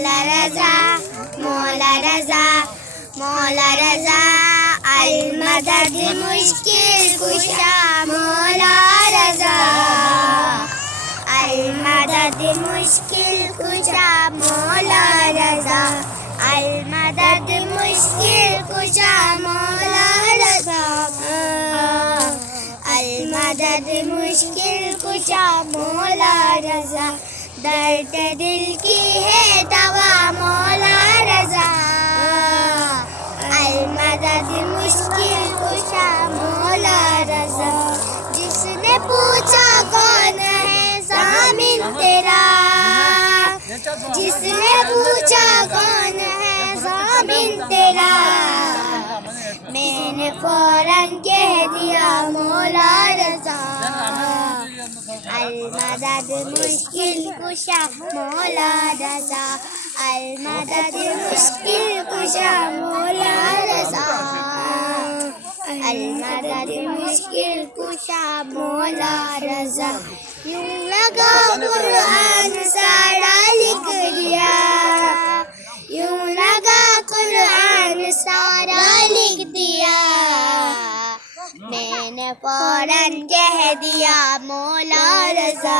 मौला रजा मौला रजा मौला रजा अल मदद मुश्किल कुशा मौला रजा अल मदद मुश्किल कुशा मौला रजा अल मदद मुश्किल कुशा मौला रजा अल मदद मुश्किल कुशा मौला रजा दर्द दिल की है दवा मौला रजा अल मदद मुश्किल कुशा मौला रजा जिसने पूछा कौन है ज़ामिन तेरा जिसने पूछा कौन है ज़ामिन तेरा मैंने फौरन कह दिया मौला रजा अल मदद मुश्किल कुशा मौला रजा अल मदद मुश्किल कुशा मौला रजा अल मदद मुश्किल कुशा मौला रजा यूं लगा कुरान सारा लिख दिया यूं लगा कुरान सारा लिख दिया मैंने फौरन कह दिया मौला रजा